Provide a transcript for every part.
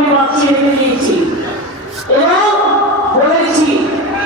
আমি বাঁচিয়ে রেখে দিয়েছি এবং বলেছি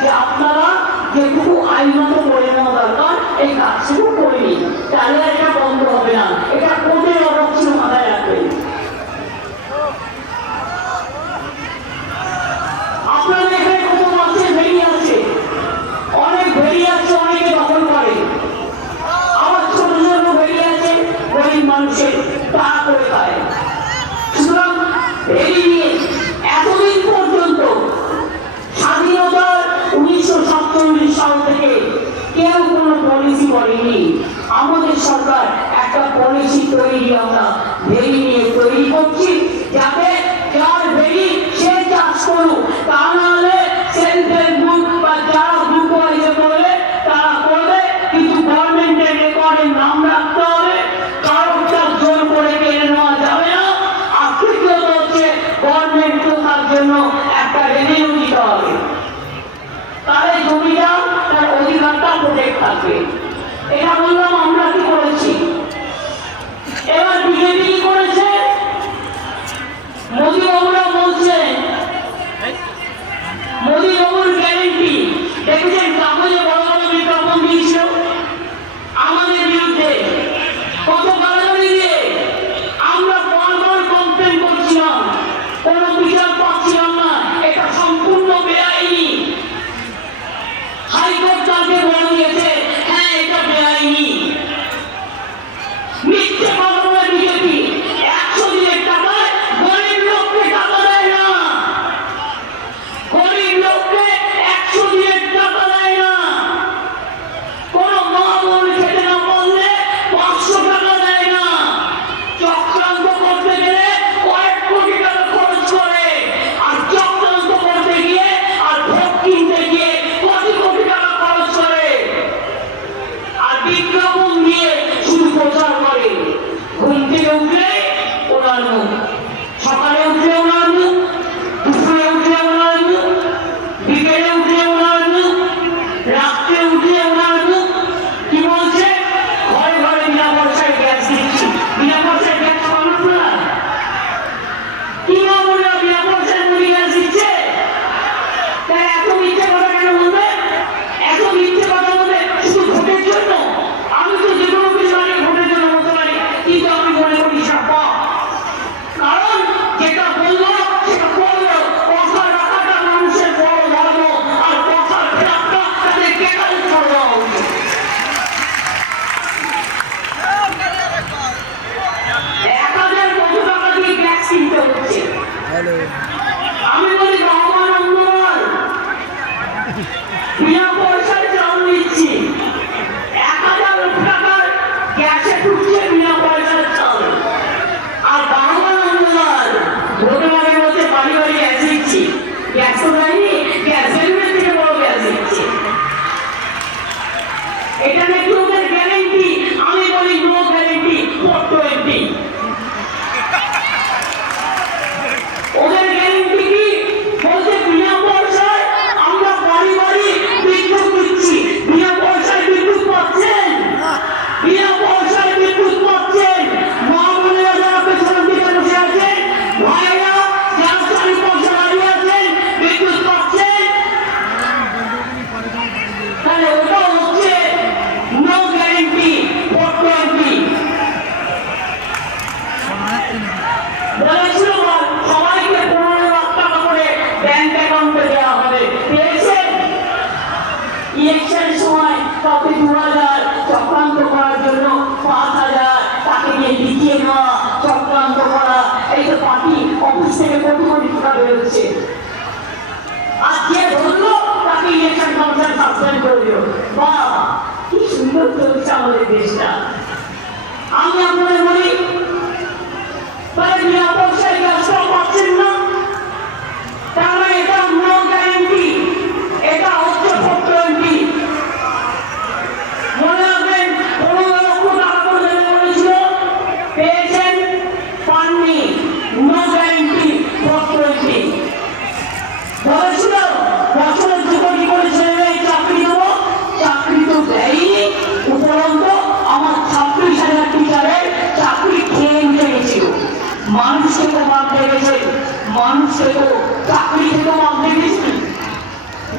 যে আপনারা যেটুকু আইনত করে নেওয়া দরকার এই কাজটুকু করে নিন, তাহলে এটা বন্ধ হবে না। এটা কোর্টের অবস্থা মাথায় রাখবেন। আপনাদের এখানে কত মানুষের বেরিয়ে আছে, অনেক বেরিয়ে আছে, অনেকে দখল করে, আবার ছোট ছোট বেরিয়ে আছে গরিব মানুষের টাকা করে খায়। সুতরাং বেরিয়ে এতদিন পর্যন্ত স্বাধীনতার 1947 সাল থেকে কেউ কোনো পলিসি করেনি। আমাদের সরকার একটা পলিসি তৈরি আমরা ভেরি নিয়ে তৈরি করছি, যাতে যার ভেরি সে চাষ করুক, তা নাহলে সেলফ হেল্প গ্রুপ বা যারা গ্রুপ ওয়াইজে করবে তারা করবে, কিন্তু গভর্নমেন্টের রেকর্ডে নাম রাখতে হবে, কারোটা জোর করে কেড়ে নেওয়া যাবে না। আর তৃতীয়ত হচ্ছে গভর্নমেন্টকেও তার জন্য একটা রেভিনিউ দিতে হবে, তাহলে জমিটা তার অধিকারটা প্রোটেক্ট থাকবে। এটা বললাম আমরা কি করেছি। এবার বিজেপি কি করেছে? মোদী বাবুরা বলছেন, মোদী বাবুর গ্যারেন্টি দেখেছেন, কাগজে বড় বড় বিজ্ঞাপন দিয়েছিল আমাদের বিরুদ্ধে, কত গালাগালি দিয়ে আমরা বারবার কমপ্লেন করছিলাম, কোনো বিচার পাচ্ছিলাম না, এটা সম্পূর্ণ বেআইনি। হাইকোর্ট কালকে বলে দিয়েছে হ্যাঁ এটা বেআইনি। মিথ্যে কথা বলে বিজেপি 100 দিনের টাকায় গরিব লোককে টাকা দেয় না, গরিব লোককে 100 দিনের টাকা দেয় না। কোন মা বোন খেতে না পারলে 500 টাকা দেয় না। চক্রান্ত করতে গেলে কয়েক কোটি টাকা খরচ করে, আর চক্রান্ত করতে গিয়ে আর ভোট কিনতে গিয়ে কোটি কোটি টাকা খরচ করে, আর বিজ্ঞাপন দিয়ে শুধু প্রচার করে। ঘুম থেকে উঠলে ওনার মুখ, সকালে উঠলে ওনার মুখ, দুপুরে উঠলে ওনার মুখ, বিকেলে উঠলে ওনার মুখ, রাত্রে উঠলে ওনার মুখ। কি বলছে? ঘরে ঘরে বিনা পয়সায় গ্যাস দিচ্ছি। বিনা পয়সায় গ্যাস খাওয়ান আপনারা? কি না বলে বিনা পয়সায় মুড়ি গ্যাস দিচ্ছে? তাই এত মিথ্যে কথা কেন বলবে? এত মিথ্যে কথা বলবে শুধু ভোটের জন্য? আমি তো যে কোনো কিছু আগে ভোটের জন্য বলতে পারি, কিন্তু আমি মনে করি সাপা, কারণ যেটা বললো সেটা করলো। কথা রাখাটা মানুষের বড় ধর্ম, আর কথার খেলাপটা তাদের কেটে করে দেওয়া উচিত। 1000 কত টাকা দিয়ে গ্যাস কিনতে হচ্ছে। আমি বলি ভগবান অন্ধকার, বিনা পয়সায় চাল দিচ্ছি, 1000 টাকার গ্যাসে ঢুকছে বিনা পয়সার চাল। আর ভগবান অন্ধকার ভোটের আগে বলছে বাড়ি বাড়ি গ্যাস দিচ্ছি। গ্যাস তো দেয়নি, গ্যাস এলিমেন্ট থেকে বড় গ্যাস দিচ্ছে। এটা নাকি ওদের গ্যারেন্টি। আমি বলি নো গ্যারেন্টি, 420। ওদের গ্যারেন্টি কি? বলছে বিনা পয়সায় আমরা বাড়ি বাড়ি বিদ্যুৎ দিচ্ছি। বিনা পয়সায় বিদ্যুৎ পাচ্ছেন? বিনা পয়সায় বিদ্যুৎ পাচ্ছেন? মা বোনেরা যারা পেছনের দিকে বসে আছেন, ভাইরা যারা চারিপাশে দাঁড়িয়ে আছেন, বিদ্যুৎ পাচ্ছেন? তাহলে ওটা হচ্ছে নো গ্যারেন্টি, 420। বলেছিল সবাইকে 15 লাখ টাকা করে ব্যাংক অ্যাকাউন্টে দেওয়া হবে, পেয়েছেন? ইলেকশনের সময় কাউকে 2000, চক্রান্ত করার জন্য 5000, তাকে নিয়ে লিখিয়ে নেওয়া, চক্রান্ত করা, এই তো পার্টি অফিস থেকে কোটি কোটি টাকা বেরোচ্ছে। আর যে ধরলো তাকে ইলেকশন কমিশন সাসপেন্ড করে দিল। বাহ, কি সুন্দর চলছে আমাদের দেশটা। আমি আপনাদের বলি, বিনা পয়সায় গ্যাসটা পাচ্ছেন না, তারা এটা নো গ্যারেন্টি, এটা হচ্ছে 420। মনে রাখবেন 15 লক্ষ টাকা করে দেবে বলেছিল, পেয়েছেন? পাননি। No guarantee, 420। বলেছিল বছরে 2 কোটি করে ছেলেমেয়ে চাকরি দেবো, চাকরি তো দেয়নি। উপরন্ত আমার 26,000 টিচারের চাকরি খেয়ে উঠে গেছিল। মানুষ থেকে চাকরি থেকে মানতে গেছি।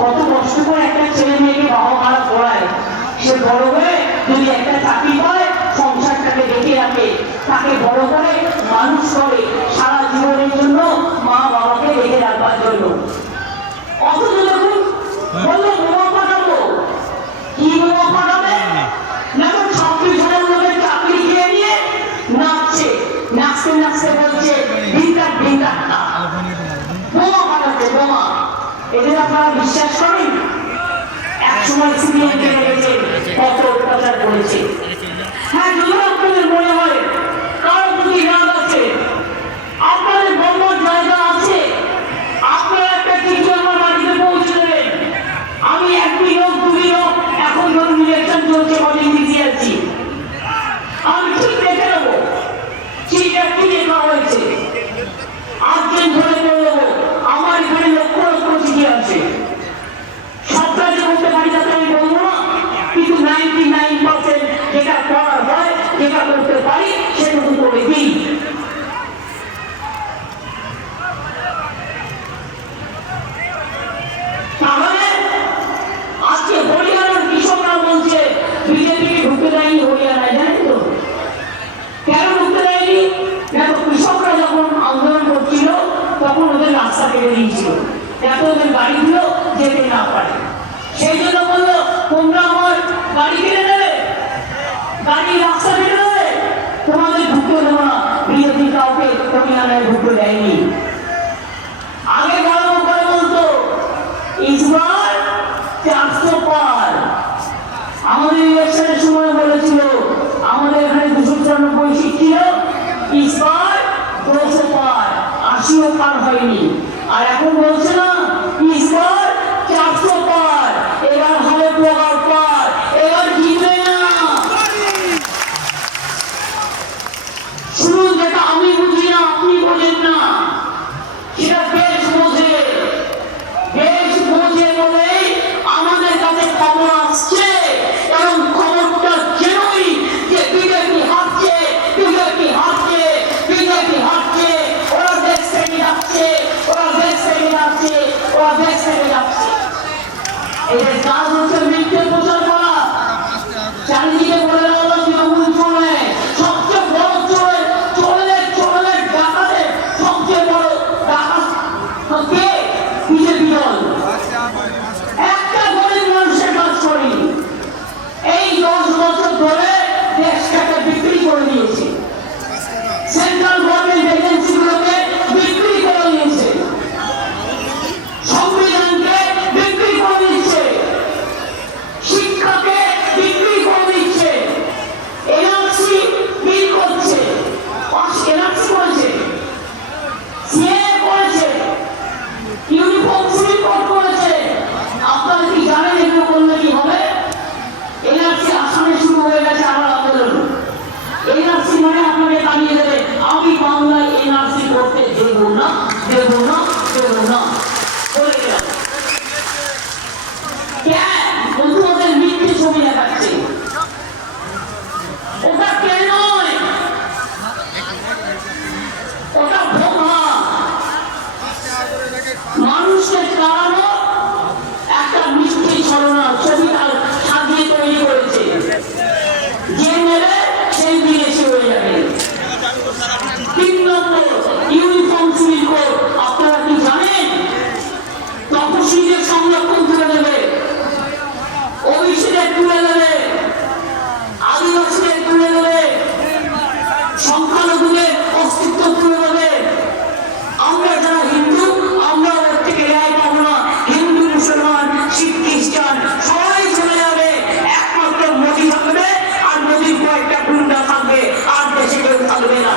কত কষ্ট করে একটা ছেলে মেয়েকে বাবা মারা পড়ায়, সে বড় হয়ে যদি একটা চাকরি পায় সংসারটাকে দেখে রাখে, তাকে বড় করে মানুষ করে সারা জীবনের জন্য মা বাবাকে দেখে রাখবার জন্য। অথচ দেখুন বললো বোমা পাঠাবো, কি বোমা পাঠাবে না, তো 26,000 লোকের চাকরি খেয়ে নিয়ে নাচছে, নাচতে নাচতে বলছে ভিন্দার ভিন্দার না, বোমা পাঠাচ্ছে বোমা। এদের আপনারা বিশ্বাস করেন? একসময় সিনিয়রকে রেখেছে, কত অত্যাচার করেছে। হ্যাঁ, যদি আপনাদের মনে হয় কারো প্রতি রাগ আছে, আপনাদের বলবার জায়গা আছে, আপনারা একটা চিঠি আমার বাড়িতে পৌঁছে দেবেন। আমি 1 বিনিয়োগ 2 বিনিয়োগ, এখন ধরুন ইলেকশন চলছে, অনেক বিজি আছি, আমি ঠিক দেখে নেবো চিঠিটা কি লেখা হয়েছে, আর্জেন্ট ধরে করে দেবো। আমার এখানে লক্ষ লক্ষ চিঠি আছে, সবটা যে করতে পারি যাতে আমি বলবো না, কিন্তু 99% যেটা করার হয়, যেটা করতে পারি সেটুকু করে দিই। তাহলে আজকে হরিয়ানার কৃষকরা বলছে বিজেপিকে ঢুকতে দেয়নি হরিয়ানায়, জানেন তো কেন ঢুকতে দেয়নি? দেখো, কৃষকরা যখন আন্দোলন করছিল তখন ওদের রাস্তা কেটে দিয়েছিল, যাতে ওদের গাড়িগুলো যেতে না পারে। সেই জন্য বললো তোমরা আমার গাড়ি কিনে নেবে, গাড়ি রাস্তা কেটে দেবে, তোমাদের ঢুকতে দেবো না। বিজেপি কাউকে হরিয়ানায় ঢুকতে দেয়নি। আগে গর্ব করে বলতো ইসবার 400 পার। আমাদের ইলেকশনের সময় বলেছিল আমাদের এখানে 294 সিট ছিল, ইসবার 200 পার, 80ও পার হয়নি। আর এখন বলছে না ইসবার 400 পার, এবার হবে প্রগার পার, এবার জিতবে না। শুনুন, যেটা আমি বুঝি না আপনি বোঝেন না, সেটা বেশ বোঝে, বেশ বোঝে বলেই আমাদের কাছে খবর আসছে, এবং খবরটা যেনই যে বিজেপি হারছে, বিজেপি হারছে, বিজেপি হারছে, ওরা দেশ থেকে যাচ্ছে, ওরা দেশ থেকে যাচ্ছে, ওরা দেশ থেকে যাচ্ছে। এদের কাজ হচ্ছে মিথ্যে প্রচার করা, চারিদিকে বলে দেওয়া তৃণমূল চলে, সবচেয়ে বড় চলে চলে চলে ডাকাতে, সবচেয়ে বড় ডাকাত কে? বিজেপি দল। একটা গরিব মানুষের কাজ করি, এই 10 বছর ধরে দেশটাকে বিক্রি করে দিয়েছে, সেন্ট্রাল গভর্নমেন্ট এজেন্সিগুলোকে বিক্রি করে দিয়েছে, সংবিধানকে বিক্রি করে দিচ্ছে, শিক্ষাকে বিক্রি করে দিচ্ছে, এনআরসি বিল করছে, এনআরসি করেছে, সিএ করেছে, ইউনিফর্ম সিভিল কোড করেছে। আপনারা কি জানেন এগুলো করলে কি হবে? এনআরসি আসামে শুরু হয়ে গেছে আমার আন্দোলন। এনআরসি মানে আপনাকে দাঁড়িয়ে দেবে, আমি বাংলায় এনআরসি করতে দেবো না, দেবো না, দেবো না বলে গেলাম। কেন? বন্ধু ওদের মিথ্যে ছবি দেখাচ্ছে, ওটা কেন নয়, ওটা ভোগা। মানুষকে তাড়ানো একটা মিষ্টি ছলনা, ছবিটা সাজিয়ে তৈরি করেছে, যে নেবে সেই বিদেশি হয়ে যাবে। 3 নম্বর ইউনিফর্ম সিভিল কোড, আপনারা কি জানেন? তপশিলীদের সংরক্ষণ তুলে দেবে, ওবিসিদের তুলে দেবে, আদিবাসীদের তুলে দেবে, সংখ্যালঘুদের অস্তিত্ব তুলে দেবে। আমরা যারা হিন্দু, আমরা ওর থেকে রেহাই পাবো না। হিন্দু, মুসলমান, শিখ, খ্রিস্টান সবাই চলে যাবে, একমাত্র মোদী থাকবে, আর মোদীর কয়েকটা গুন্ডা থাকবে, আর দেশে কেউ থাকবে না।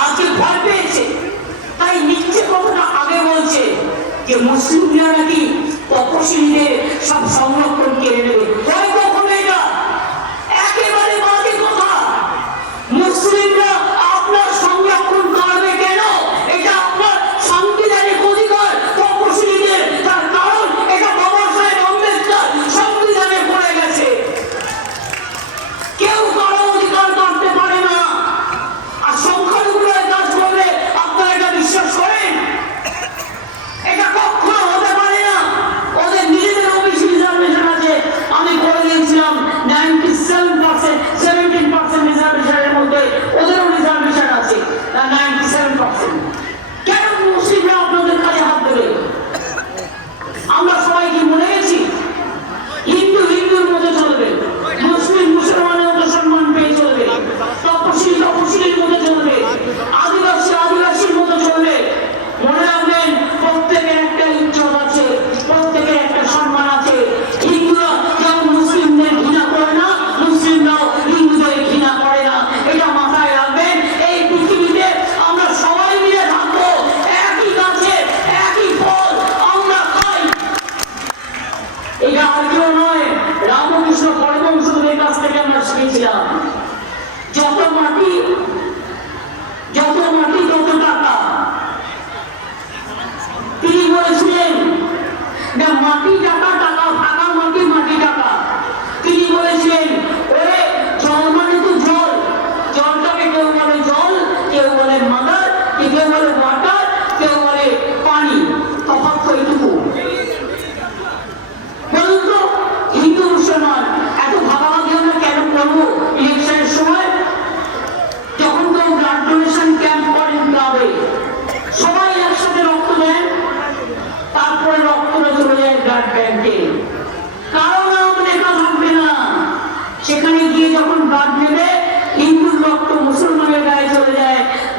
আজকে ভয় পেয়েছে, তাই মিথ্যে কথাটা আগে বলছে যে মুসলিমরা নাকি তপশিলীদের সব সংরক্ষণ কেড়ে নেবে। কখন এটা একেবারে বাজে কথা। মুসলিমরা আপনার সংরক্ষণ করবে কেন? এটা আপনার সাংবিধানিক অধিকার তপশিলীদের, তার কারণ এটা বাবা সাহেব আম্বেদকর সংবিধানে পড়ে গেছে। কেউ কারো অধিকার কাটতে পারে না। আর সংখ্যালঘুরা কাজ করলে আপনারা এটা বিশ্বাস করেন?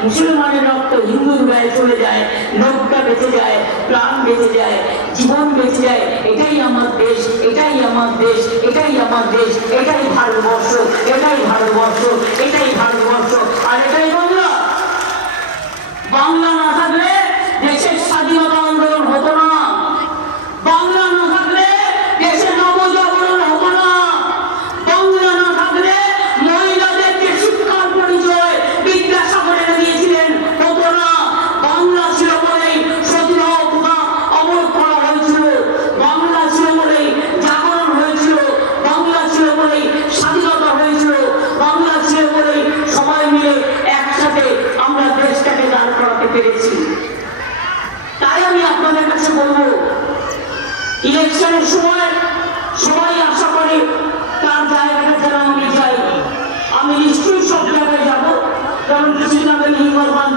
মুসলমানের রক্ত হিন্দুর গায়ে চলে যায়, লোকটা বেঁচে যায়, প্রাণ বেঁচে যায়, জীবন বেঁচে যায়। এটাই আমার দেশ, এটাই আমার দেশ, এটাই আমার দেশ, এটাই ভারতবর্ষ, এটাই ভারতবর্ষ, এটাই ভারতবর্ষ, আর এটাই বাংলা। বাংলা না থাকলে দেশের স্বাধীনতা আন্দোলন হতো না, বাংলা না থাকলে দেশের নবজাগরণ হতো না, বাংলা না থাকলে মহিলাদেরকে শিক্ষার পরিচয় বিদ্যাসাগরেরা দিয়েছিলেন হতো না। বাংলা ছিল বলেই সতীদাহ প্রথা অবরোধ করা হয়েছিল, বাংলা ছিল বলেই জাগরণ হয়েছিল, বাংলা ছিল বলেই স্বাধীনতা হয়েছিল, বাংলা ছিল বলেই সবাই মিলে একসাথে আমরা দেশটাকে দাঁড় করাতে পেরেছি। তাই আমি আপনাদের কাছে বলবো, ইলেকশনের সময় সবাই আশা করে তার জায়গাটা যেন আমি যাই। আমি নিশ্চয়ই সব জায়গায় যাবো, কারণ কিছুদিন আগে নির্বাচন